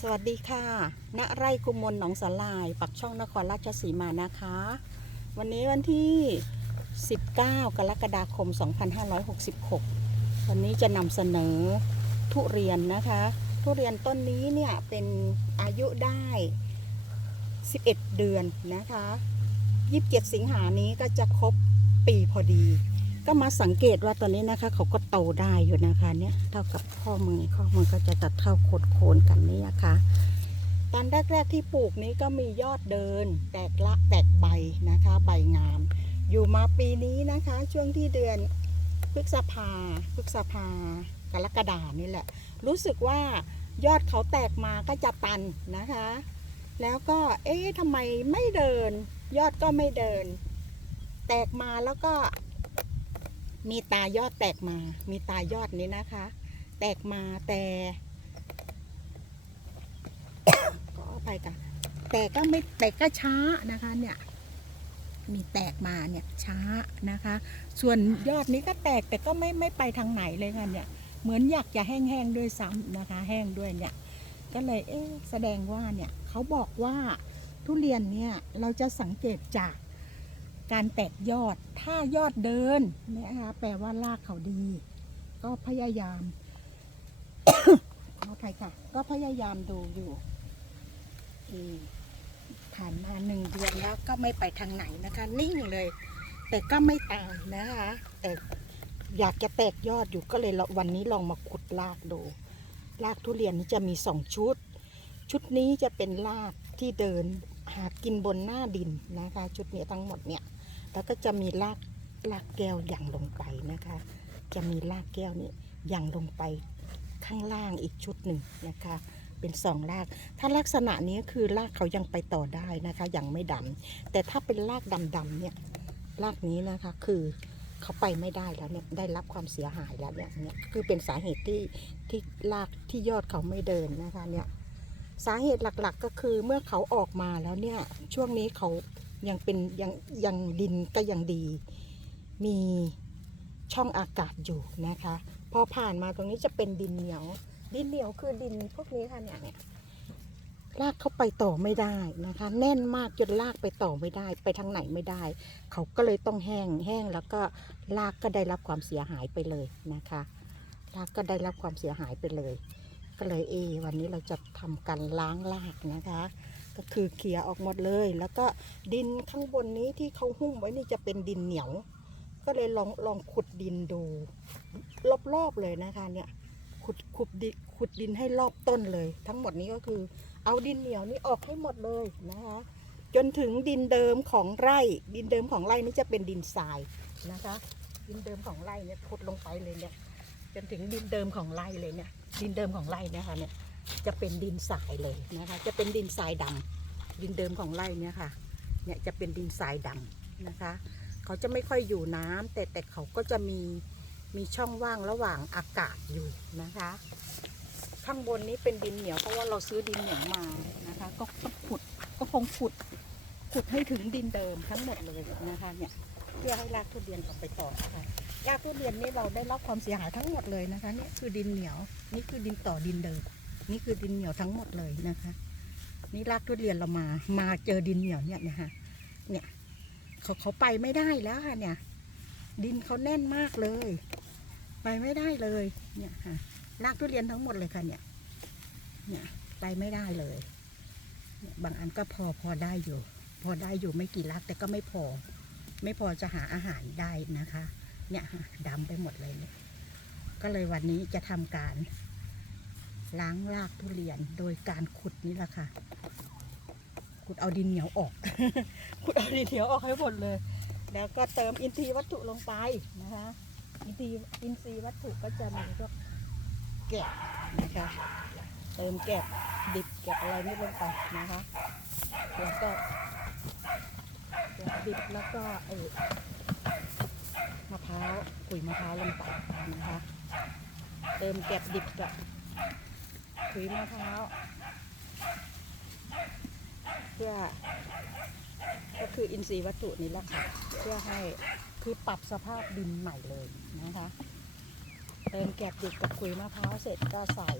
สวัสดีค่ะ ณ ไร่กุมลหนองสาลาย ปักช่องนครราชสีมานะคะ วันนี้วันที่ 19 กรกฎาคม 2566 วันนี้จะนำเสนอทุเรียนนะคะ ทุเรียนต้นนี้เนี่ยเป็นอายุได้ 11 เดือนนะคะ 27 สิงหานี้ก็จะครบปีพอดี ก็มาสังเกตว่าตอนนี้นะคะ เขาก็โตได้อยู่นะคะ เนี่ยเท่ากับข้อมือข้อมือก็จะตัดเท่าโคนโคนกันนี่นะคะตอนแรกๆที่ปลูกนี้ก็มียอดเดิน แตกละแตกใบนะคะ ใบงาม อยู่มาปีนี้นะคะ ช่วงที่เดือนพฤษภาพฤษภากรกฎานี่แหละ รู้สึกว่ายอดเขาแตกมาก็จะตันนะคะ แล้วก็เอ๊ะทำไมไม่เดิน ยอดก็ไม่เดิน แตกมาแล้วก็ มีตายอดแตกมา มีตายอดนี้นะคะ แตกมาแต่ก็ไปกันแต่ก็ไม่แต่ก็ช้านะคะเนี่ย มีแตกมาเนี่ยช้านะคะ ส่วนยอดนี้ก็แตกแต่ก็ไม่ไม่ไปทางไหนเลยค่ะเนี่ย เหมือนอยากจะแห้งๆด้วยซ้ำนะคะ แห้งด้วยเนี่ย ก็เลยเอ๊ะแสดงว่าเนี่ยเขาบอกว่าทุเรียนเนี่ยเราจะสังเกตจาก การแตกยอด ถ้ายอดเดินนะคะแปลว่ารากเขาดี ก็พยายามขออภัยค่ะ ก็พยายามดูอยู่ผ่านมาหนึ่งเดือนแล้วก็ไม่ไปทางไหนนะคะ นิ่งเลย แต่ก็ไม่ตายนะคะ แต่อยากจะแตกยอดอยู่ก็เลยวันนี้ลองมาขุดรากดู รากทุเรียนนี้จะมีสองชุด ชุดนี้จะเป็นรากที่เดินหากินบนหน้าดินนะคะ ชุดนี้ทั้งหมดเนี่ย แล้วก็จะมีรากรากแก้วย่างลงไปนะคะ จะมีรากแก้วนี่ย่างลงไปข้างล่างอีกชุดหนึ่งนะคะ เป็นสองราก ถ้าลักษณะนี้คือรากเขายังไปต่อได้นะคะยังไม่ดำแต่ถ้าเป็นรากดำๆเนี่ยรากนี้นะคะคือเขาไปไม่ได้แล้วเนี่ยได้รับความเสียหายแล้วเนี่ยเนี่ยคือเป็นสาเหตุที่ที่รากที่ยอดเขาไม่เดินนะคะเนี่ยสาเหตุหลักๆก็คือเมื่อเขาออกมาแล้วเนี่ยช่วงนี้เขา ยังเป็นยังยังดินก็ยังดี มีช่องอากาศอยู่นะคะ พอผ่านมาตรงนี้จะเป็นดินเหนียว ดินเหนียวคือดินพวกนี้ค่ะเนี่ยเนี่ยลากเข้าไปต่อไม่ได้นะคะ แน่นมากจนลากไปต่อไม่ได้ ไปทางไหนไม่ได้ เขาก็เลยต้องแห้งแห้งแล้วก็ลากก็ได้รับความเสียหายไปเลยนะคะ ลากก็ได้รับความเสียหายไปเลย ก็เลยเอ วันนี้เราจะทำการล้างลากนะคะ ก็คือเคลียออกหมดเลย แล้วก็ดินข้างบนนี้ที่เขาหุ้มไว้นี่จะเป็นดินเหนียว ก็เลยลองลองขุดดินดู รอบๆเลยนะคะเนี่ยขุดขุดดินขุดดินให้รอบต้นเลย ทั้งหมดนี้ก็คือ เอาดินเหนียวนี้ออกให้หมดเลยนะคะจนถึงดินเดิมของไร่ ดินเดิมของไร่นี่จะเป็นดินทรายนะคะ ดินเดิมของไร่เนี่ยขุดลงไปเลยเนี่ยจนถึงดินเดิมของไร่เลยเนี่ยดินเดิมของไร่นะคะเนี่ย จะเป็นดินทรายเลยนะคะ จะเป็นดินทรายดำดินเดิมของไร่เนี่ยค่ะ เนี่ยจะเป็นดินทรายดำนะคะ เขาจะไม่ค่อยอยู่น้ำแต่แต่เขาก็จะมีมีช่องว่างระหว่างอากาศอยู่นะคะ ข้างบนนี้เป็นดินเหนียวเพราะว่าเราซื้อดินเหนียวมานะคะ ก็ก็ขุดก็คงขุดขุดให้ถึงดินเดิมทั้งหมดเลยนะคะเนี่ยเพื่อให้รากทุเรียนกลับไปต่อนะคะรากทุเรียนนี่เราได้รับความเสียหายทั้งหมดเลยนะคะเนี่ยคือดินเหนียวนี่คือดินต่อดินเดิม นี่คือดินเหนียวทั้งหมดเลยนะคะ นี่รากทุเรียนเรามา มาเจอดินเหนียวเนี่ยนะคะเนี่ยเขาเขาไปไม่ได้แล้วค่ะเนี่ย ดินเขาแน่นมากเลย ไปไม่ได้เลยเนี่ยค่ะรากทุเรียนทั้งหมดเลยค่ะเนี่ย เนี่ยไปไม่ได้เลยเนี่ยบางอันก็พอพอได้อยู่ พอได้อยู่ไม่กี่รากแต่ก็ไม่พอ ไม่พอจะหาอาหารได้นะคะ เนี่ยดำไปหมดเลยเนี่ยก็เลยวันนี้จะทำการ ล้างรากทุเรียนโดยการขุดนี่แหละค่ะ ขุดเอาดินเหนียวออก ขุดเอาดินเหนียวออกให้หมดเลย แล้วก็เติมอินทรีย์วัตถุลงไปนะคะ อินทรีย์อินทรีย์วัตถุก็จะมีพวกแกะนะคะ เติมแกะดิบแกะอะไรนี่ลงไปนะคะ แล้วก็แกะดิบแล้วก็ไอ้มะพร้าวขุยมะพร้าวลงไปนะคะ เติมแกะดิบกับ ถุยมะพร้าวเพื่อ ก็คืออินทรีย์วัตถุนี้แหละค่ะ เพื่อให้คือปรับสภาพดินใหม่เลยนะคะเติมแกบดิบกับขุยมะพร้าวเสร็จก็ใส่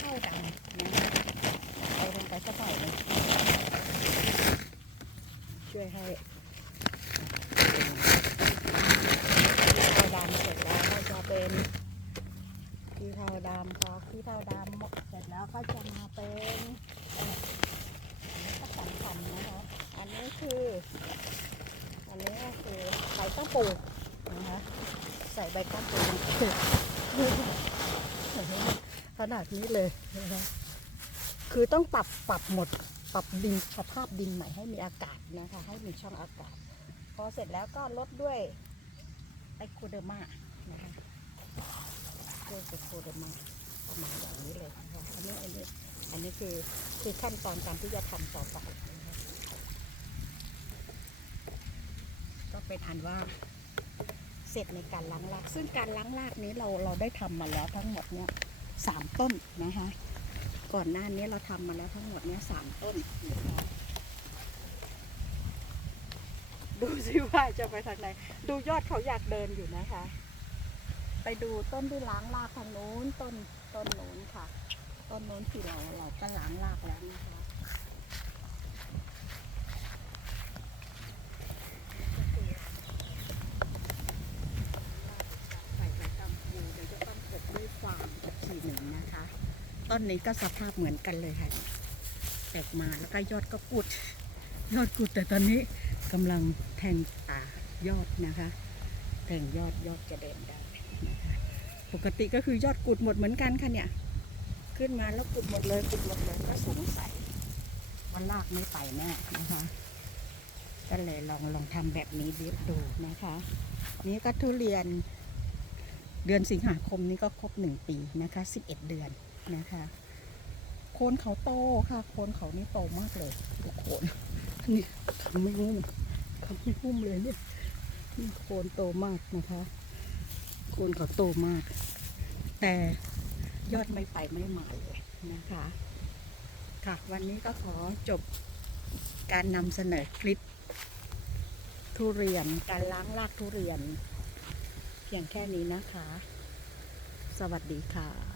เข้ากันนะเอาลงไปสักหน่อยช่วยให้ ก้ามปูนะคะใส่ใบก้ามปูลงไปขนาดนี้เลยนะคะคือต้องปรับปรับหมดปรับดินสภาพดินใหม่ให้มีอากาศนะคะให้มีช่องอากาศ พอเสร็จแล้วก็ลดด้วยไอโคเดอร์มานะคะด้วยไอโคเดอร์มาประมาณอย่างนี้เลยนะคะอันนี้อันนี้อันนี้คือคือขั้นตอนการที่จะทำต่อไปนะคะก็ เป็นอันว่าเสร็จในการล้างราก ซึ่งการล้างรากนี้เราเราได้ทำมาแล้วทั้งหมดเนี่ยสามต้นนะคะก่อนหน้านี้เราทำมาแล้วทั้งหมดเนี่ยสามต้นนะคะดูสิว่าจะไปทางไหน ดูยอดเขาอยากเดินอยู่นะคะ ไปดูต้นที่ล้างรากทางโน้นต้นต้นโน้นค่ะ ต้นโน้นที่เราเราก็ล้างรากแล้วนะคะใส่ใส่กำปูเดี๋ยวจะต้องกบด้วยฟางอีกทีหนึ่งนะคะ ต้นนี้ก็สภาพเหมือนกันเลยค่ะ แตกมาแล้วก็ยอดก็กุด ยอดกุดแต่ตอนนี้กำลังแทงตายอดนะคะ แทงยอดยอดจะเด่นได้นะคะปกติก็คือยอดกุดหมดเหมือนกันค่ะเนี่ย ขึ้นมาแล้วกุดหมดเลยกุดหมดเลยก็สงสัยว่าลากไม่ไปแน่นะคะก็เลยลองลองทำแบบนี้ดูนะคะ นี่ก็ทุเรียนเดือนสิงหาคมนี้ก็ครบหนึ่งปีนะคะสิบเอ็ดเดือน นะคะ โคนเขาโตค่ะ โคนเขานี่โตมากเลยดูโคนนี่เขาไม่หุ้มเขาไม่หุ้มเลยเนี่ยนี่โคนโตมากนะคะ โคนเขาโตมาก แต่ยอดไม่ไปไม่มาเลยนะคะ ค่ะ วันนี้ก็ขอจบการนำเสนอคลิป ทุเรียนการล้างรากทุเรียน เพียงแค่นี้นะคะ สวัสดีค่ะ